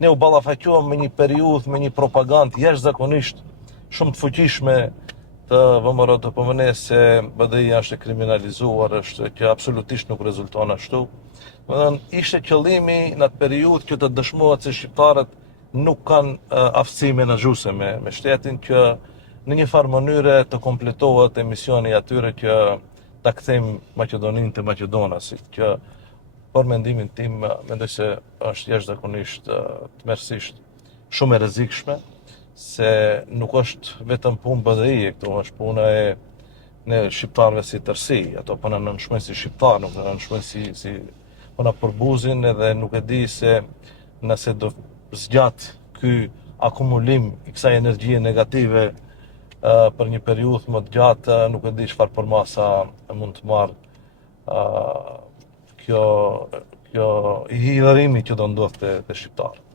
ne u ballafaqohem me një periudhë, me një propagandë jashtëzakonisht shumë të fuqishme të VMRO të PMN se BDI-ja është e kriminalizuar, është që absolutisht nuk rezulton ashtu. Ishte qëllimi në atë periudhë që të dëshmohet se shqiptarët nuk kanë aftësi menaxhuese me shtetin, që në një farë mënyre të kompletohet emisioni atyre që ta kthejmë Maqedoninë të maqedonasit, që për mendimin tim mendoj se është jashtëzakonisht tmerrsisht shumë e rrezikshme, se nuk është vetëm punë BDI këtu, është puna e ne shqiptarëve si tërsi, ato po na nënshmojnë si shqiptar, nuk na nënshmojnë si po na përbuzin, edhe nuk e di se nëse do zgjat ky akumulim i kësaj energjie negative për një periudhë më të gjatë, nuk e di çfarë përmasa mund të marrë kjo i hidhërimi që do ndodhte te shqiptarët.